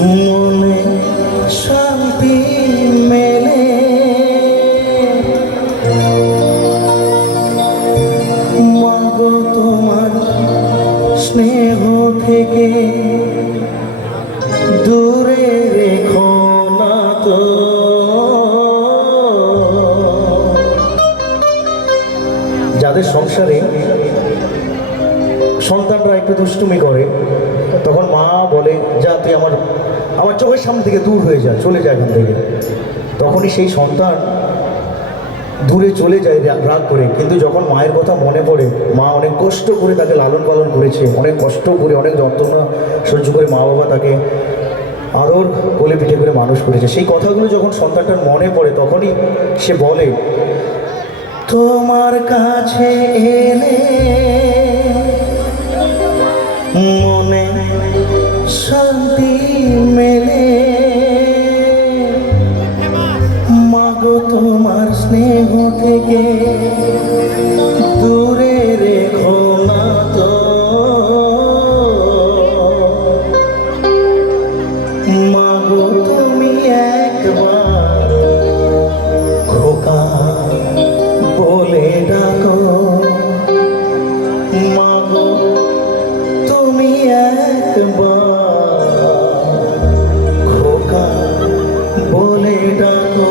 মনে শান্তি মেলে মাগো তোমার স্নেহ থেকে দূরে রেখো না তো। যাদের সংসারে সন্তানরা একটু দুষ্টুমি করে তখন মা বলে যা তুই আমার চোখের সামনে থেকে দূর হয়ে যা, চলে যায় এখান থেকে। তখনই সেই সন্তান দূরে চলে যায় রাগ করে, কিন্তু যখন মায়ের কথা মনে পড়ে, মা অনেক কষ্ট করে তাকে লালন পালন করেছে, অনেক কষ্ট করে অনেক যন্ত্রণা সহ্য করে মা বাবা তাকে আদর কোলে পিঠে করে মানুষ করেছে, সেই কথাগুলো যখন সন্তানটার মনে পড়ে তখনই সে বলে তোমার কাছে এলে মনে শান্তি মেলে মাগো তোমার স্নেহ থেকে দূরে রেখো না তো। মাগো তুমি একবার খোকা বলে ডাকো, মাগো তুমি একবার খোকা বলে ডাকো।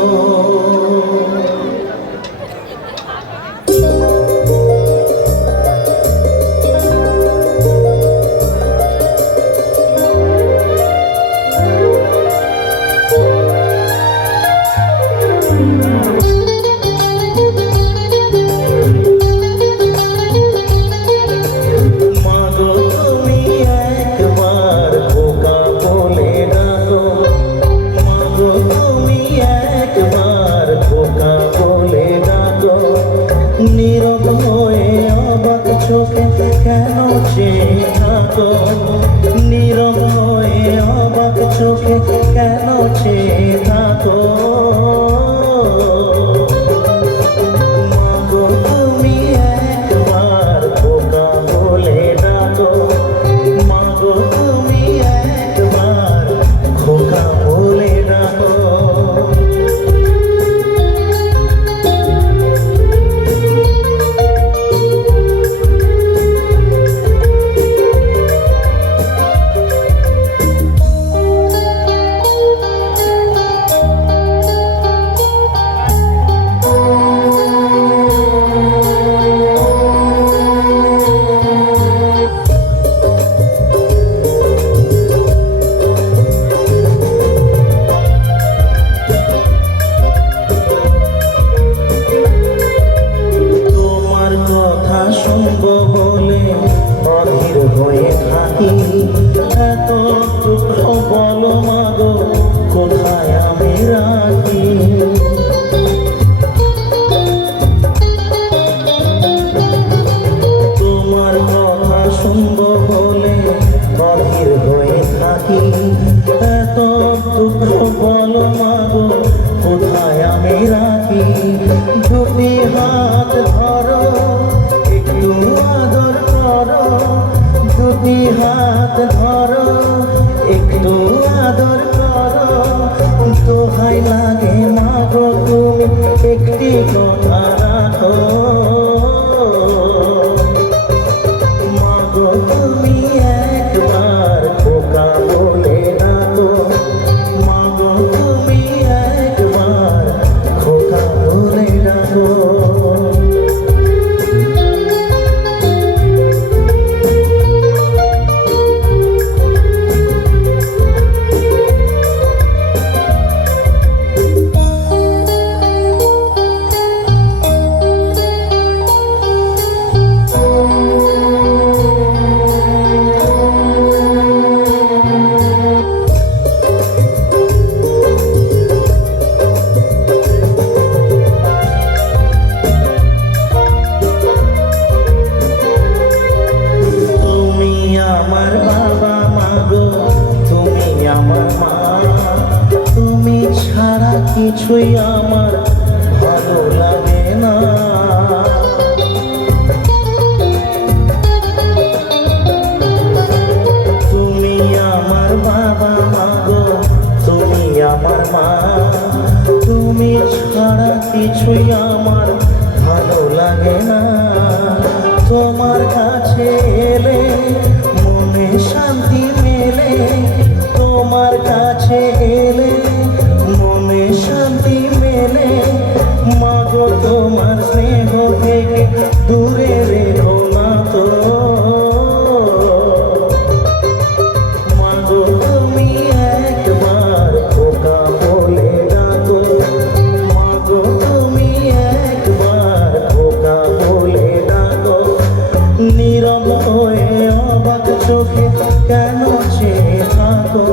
নীরব হয়ে অবাক চোখে কেন চেয়ে থাকো, নীরব হয়ে অবাক চোখে কেন চেয়ে থাকো। মাগো তুমি একবার খোকা বলে ডাকো, মাগো তুমি একবার খোকা বলে ডাকো। শুনবো বলে অধীর হয়ে থাকি, এত দুঃখ বলো মাগো কোথায় আমি রাখি। তোমার কথা শুনবো বলে অধীর হয়ে থাকি, এত দুঃখ বলো মাগো কোথায় আমি রাখি। দুটি হাত ধরো একটু আদর করো, দুটি হাত ধরো একটু আদর করো, দোহাই লাগে মাগো তুমি একটি কথা রাখো। মাগো তুমি একবার খোকা বলে ডাকো, মাগো তুমি একবার খোকা বলে ডাকো। কিছুই আমার ভালো লাগে না, তুমি আমার বাবা মা গো, ছাড়া কিছুই আমার ভালো লাগে না। তোমার কাছে এলে মনে শান্তি মেলে, তোমার কাছে এলে মনে শান্তি মেলে। মাগো তোমার স্নেহ থেকে দূরে রেখো না তো। মাগো তুমি একবার খোকা বলে ডাকো, মাগো তুমি একবার খোকা বলে ডাকো। নীরব হয়ে অবাক চোখে কেন চেয়ে থাকো,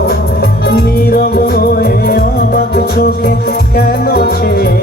নীরব হয়ে অবাক চোখে কেন চেয়ে